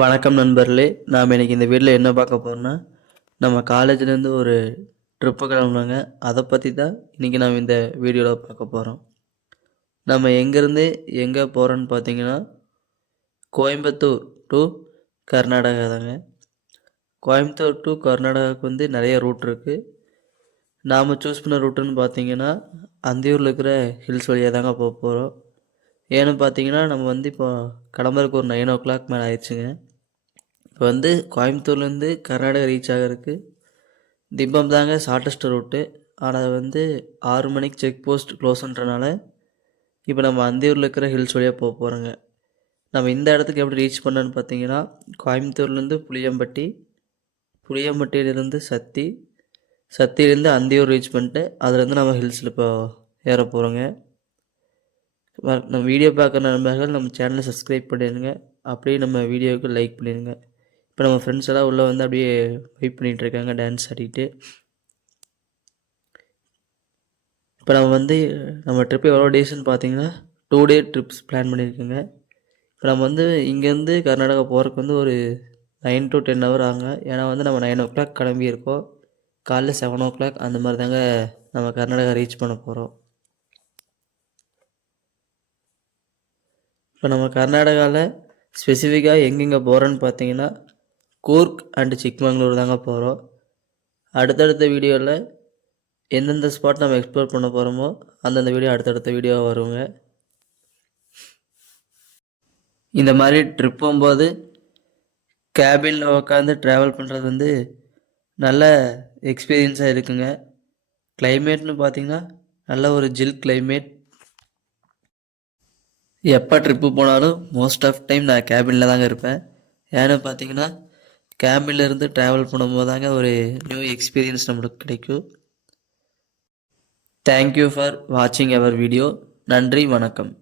வணக்கம் நண்பர்களே. நாம் இன்றைக்கி இந்த வீடியோவில் என்ன பார்க்க போகிறோம்னா, நம்ம காலேஜ்லேருந்து ஒரு ட்ரிப்பு கிளம்புனாங்க. அதை பற்றி தான் இன்றைக்கி நாம் இந்த வீடியோவில் பார்க்க போகிறோம். நம்ம எங்கேருந்து எங்கே போகிறோன்னு பார்த்தீங்கன்னா, கோயம்புத்தூர் டு கர்நாடகா தாங்க. கோயம்புத்தூர் டு கர்நாடகாவுக்கு வந்து நிறைய ரூட் இருக்குது. நாம் சூஸ் பண்ண ரூட்டுன்னு பார்த்தீங்கன்னா, அந்தியூரில் இருக்கிற ஹில்ஸ் வழியாக தாங்க போக போகிறோம். ஏன்னு பார்த்தீங்கன்னா, நம்ம வந்து இப்போ கிளம்புறதுக்கு ஒரு 9 மேலே ஆயிடுச்சுங்க. இப்போ வந்து கோயம்புத்தூர்லேருந்து கர்நாடகா ரீச் ஆகிறதுக்கு திம்பம் தாங்க ஷார்ட்டஸ்ட் ரூட்டு. ஆனால் வந்து 6 மணிக்கு செக் போஸ்ட் க்ளோஸ்ன்றனால இப்போ நம்ம அந்தியூரில் இருக்கிற ஹில்ஸ் வழியாக போக போகிறோங்க. நம்ம இந்த இடத்துக்கு எப்படி ரீச் பண்ணோன்னு பார்த்தீங்கன்னா, கோயம்புத்தூர்லேருந்து புளியம்பட்டி, புளியம்பட்டியிலேருந்து சத்தியிலேருந்து அந்தியூர் ரீச் பண்ணிட்டு அதுலேருந்து நம்ம ஹில்ஸில் இப்போ ஏற போகிறோங்க. நம்ம வீடியோ பார்க்குற நண்பர்கள் நம்ம சேனலை சப்ஸ்கிரைப் பண்ணிடுங்க. அப்படியே நம்ம வீடியோவுக்கு லைக் பண்ணிடுங்க. இப்போ நம்ம ஃப்ரெண்ட்ஸ் எல்லாம் உள்ளே வந்து அப்படியே வெயிட் பண்ணிகிட்ருக்காங்க டான்ஸ் ஆடிட்டு. இப்போ நம்ம ட்ரிப்பு எவ்வளோ டேஸ்ன்னு பார்த்தீங்கன்னா 2 டே ட்ரிப்ஸ் பிளான் பண்ணியிருக்கோங்க. இப்போ நம்ம வந்து இங்கேருந்து கர்நாடகா போகிறதுக்கு வந்து ஒரு 9 to 10 ஹவர் ஆகுங்க. ஏன்னா வந்து நம்ம 9 கிளம்பியிருக்கோம். காலைல 7 அந்த மாதிரி தாங்க நம்ம கர்நாடகா ரீச் பண்ண போகிறோம். இப்போ நம்ம கர்நாடகாவில் ஸ்பெசிஃபிக்காக எங்கெங்கே போகிறோன்னு பார்த்தீங்கன்னா, கூர்க் அண்டு சிக்மங்களூர் தாங்க போகிறோம். அடுத்தடுத்த வீடியோவில் எந்தெந்த ஸ்பாட் நம்ம எக்ஸ்ப்ளோர் பண்ண போகிறோமோ அந்தந்த வீடியோ அடுத்தடுத்த வீடியோவாக வருங்க. இந்த மாதிரி ட்ரிப் போகும்போது கேபினில் உட்காந்து ட்ராவல் பண்ணுறது வந்து நல்ல எக்ஸ்பீரியன்ஸாக இருக்குங்க. கிளைமேட்னு பார்த்திங்கன்னா நல்ல ஒரு ஜில் கிளைமேட். எப்போ ட்ரிப்பு போனாலும் மோஸ்ட் ஆஃப் டைம் நான் கேபினில் தாங்க இருப்பேன். ஏன்னு பார்த்தீங்கன்னா கேபினில் இருந்து ட்ராவல் பண்ணும்போது தாங்க ஒரு நியூ எக்ஸ்பீரியன்ஸ் நம்மளுக்கு கிடைக்கும். தேங்க்யூ ஃபார் வாட்சிங் அவர் வீடியோ. நன்றி, வணக்கம்.